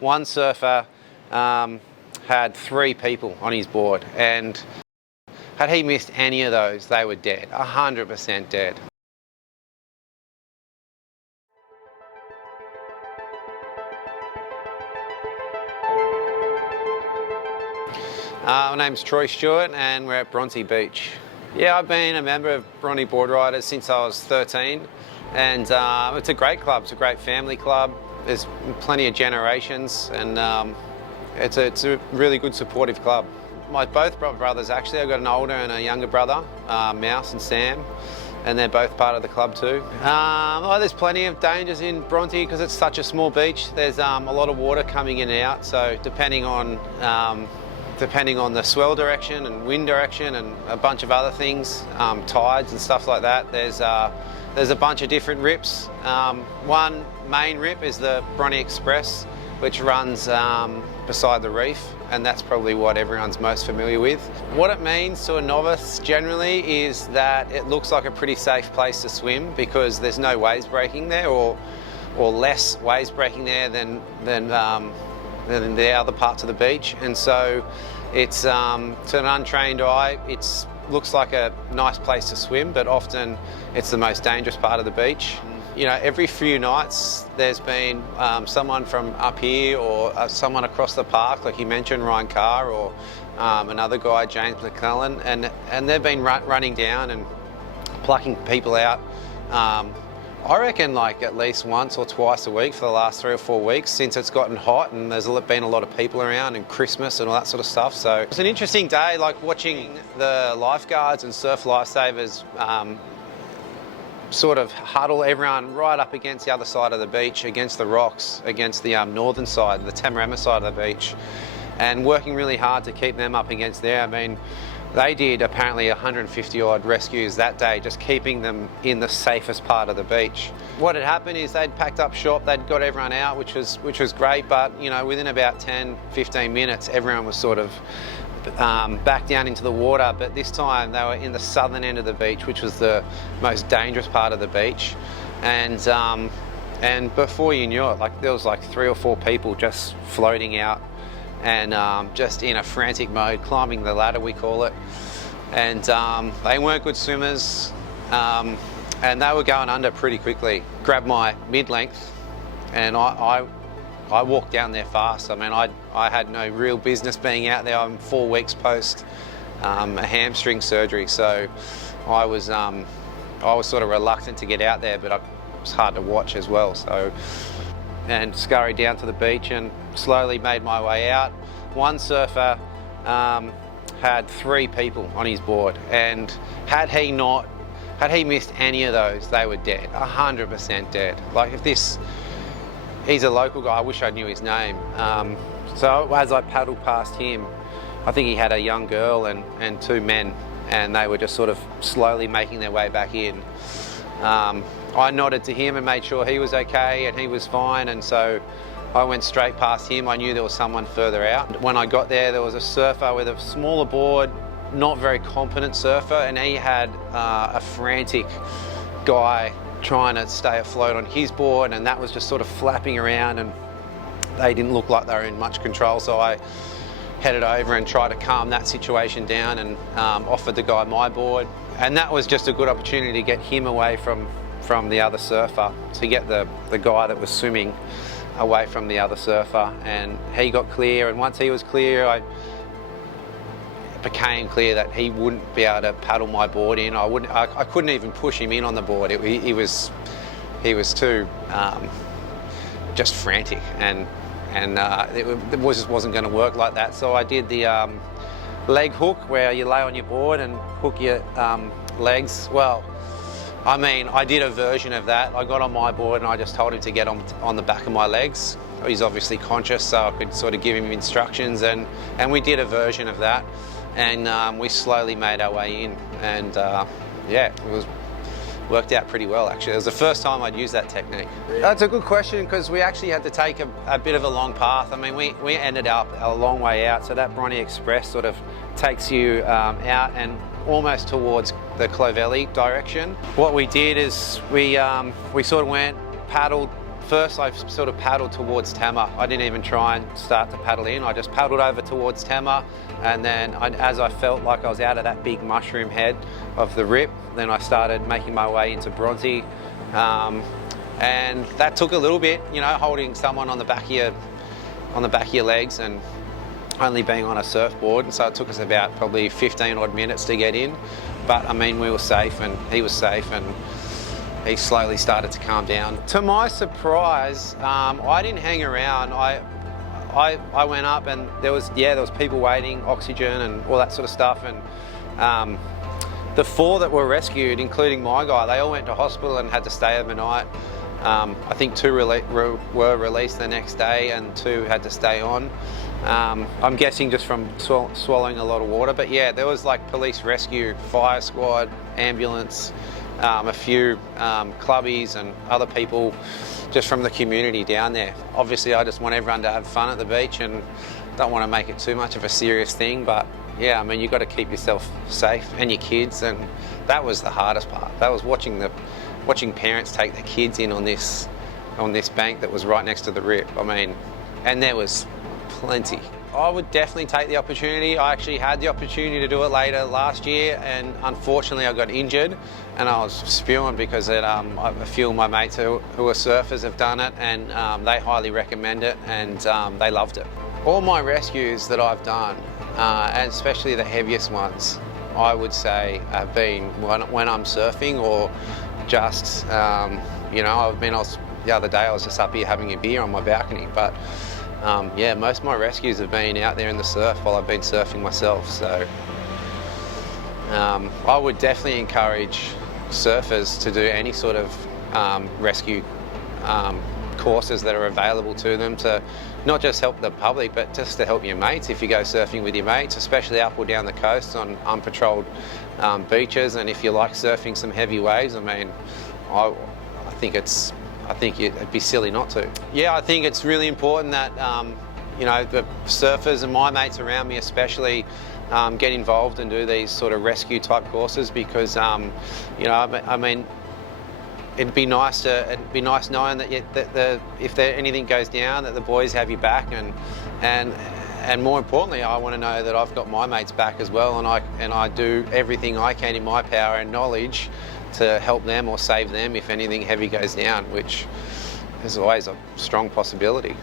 one surfer had 3 people on his board, and had he missed any of those, they were dead, 100% dead. My name's Stuart and we're at Bronte Beach. Yeah, I've been a member of Bronte Board Riders since I was 13, and it's a great club, it's a great family club. There's plenty of generations, and it's a really good supportive club. My both brothers actually, I've got an older and a younger brother, Mouse and Sam, and they're both part of the club too. There's plenty of dangers in Bronte because it's such a small beach. There's a lot of water coming in and out, so depending on the swell direction and wind direction and a bunch of other things, tides and stuff like that, there's a bunch of different rips. One main rip is the Bronte Express, which runs beside the reef, and that's probably what everyone's most familiar with. What it means to a novice generally is that it looks like a pretty safe place to swim because there's no waves breaking there, or less waves breaking there than the other parts of the beach, and so it's to an untrained eye, it looks like a nice place to swim, but often it's the most dangerous part of the beach. You know, every few nights there's been someone from up here or someone across the park, like you mentioned, Ryan Carr, or another guy, James McClellan, and they've been running down and plucking people out. I reckon like at least once or twice a week for the last 3 or 4 weeks since it's gotten hot and there's been a lot of people around and Christmas and all that sort of stuff. So it's an interesting day, like watching the lifeguards and surf lifesavers sort of huddle everyone right up against the other side of the beach, against the rocks, against the northern side, the Tamarama side of the beach, and working really hard to keep them up against there. I mean, they did apparently 150 odd rescues that day, just keeping them in the safest part of the beach. What had happened is they'd packed up shop, they'd got everyone out, which was great, but you know, within about 10-15 minutes, everyone was sort of back down into the water. But this time they were in the southern end of the beach, which was the most dangerous part of the beach, and before you knew it, like there was like 3 or 4 people just floating out and just in a frantic mode, climbing the ladder, we call it. And they weren't good swimmers, and they were going under pretty quickly. Grabbed my mid-length, and I walked down there fast. I mean, I had no real business being out there. I'm 4 weeks post a hamstring surgery, so I was sort of reluctant to get out there, but it was hard to watch as well. So, and scurried down to the beach and slowly made my way out. One surfer had 3 people on his board, and had he missed any of those, they were dead, 100% dead. Like he's a local guy, I wish I knew his name. So as I paddled past him, I think he had a young girl and 2 men, and they were just sort of slowly making their way back in. I nodded to him and made sure he was okay and he was fine, and so I went straight past him. I knew there was someone further out. When I got there was a surfer with a smaller board, not very competent surfer, and he had a frantic guy trying to stay afloat on his board, and that was just sort of flapping around, and they didn't look like they were in much control. So I headed over and tried to calm that situation down and offered the guy my board, and that was just a good opportunity to get him away from the other surfer, to get the guy that was swimming away from the other surfer, and he got clear. And once he was clear, it became clear that he wouldn't be able to paddle my board in. I couldn't even push him in on the board. He was too just frantic, and it just wasn't going to work like that. So I did the leg hook, where you lay on your board and hook your legs. Well, I mean, I did a version of that. I got on my board and I just told him to get on the back of my legs. He's obviously conscious, so I could sort of give him instructions, and we did a version of that, and we slowly made our way in, and yeah, it worked out pretty well actually. It was the first time I'd used that technique. That's a good question, because we actually had to take a bit of a long path. I mean, we ended up a long way out, so that Bronte Express sort of takes you out and almost towards the Clovelly direction. What we did is we sort of paddled first I sort of paddled towards Tama. I didn't even try and start to paddle in. I just paddled over towards Tama, and then as I felt like I was out of that big mushroom head of the rip, then I started making my way into Bronte. And that took a little bit, you know, holding someone on the back of your legs and only being on a surfboard, and so it took us about probably 15 odd minutes to get in. But I mean, we were safe and he was safe, and he slowly started to calm down. To my surprise, I didn't hang around. I went up and there was people waiting, oxygen and all that sort of stuff. And the 4 that were rescued, including my guy, they all went to hospital and had to stay overnight. I think 2 were released the next day and 2 had to stay on. I'm guessing just from swallowing a lot of water. But yeah, there was like police rescue, fire squad, ambulance, a few clubbies and other people just from the community down there. Obviously, I just want everyone to have fun at the beach and don't want to make it too much of a serious thing. But yeah, I mean, you've got to keep yourself safe and your kids, and that was the hardest part. That was watching parents take their kids in on this bank that was right next to the rip. I mean, and there was plenty. I would definitely take the opportunity. I actually had the opportunity to do it later last year, and unfortunately I got injured and I was spewing because a few of my mates who are surfers have done it, and they highly recommend it, and they loved it. All my rescues that I've done, and especially the heaviest ones, I would say have been when I'm surfing or just, you know, the other day I was just up here having a beer on my balcony, but yeah, most of my rescues have been out there in the surf while I've been surfing myself. So I would definitely encourage surfers to do any sort of rescue courses that are available to them, to not just help the public, but just to help your mates if you go surfing with your mates, especially up or down the coast on unpatrolled beaches. And if you like surfing some heavy waves, I mean, I think it'd be silly not to. Yeah, I think it's really important that you know, the surfers and my mates around me especially get involved and do these sort of rescue type courses, because you know, I mean, it'd be nice knowing that if anything goes down, that the boys have your back, and more importantly, I want to know that I've got my mates back as well, and I do everything I can in my power and knowledge to help them or save them if anything heavy goes down, which is always a strong possibility.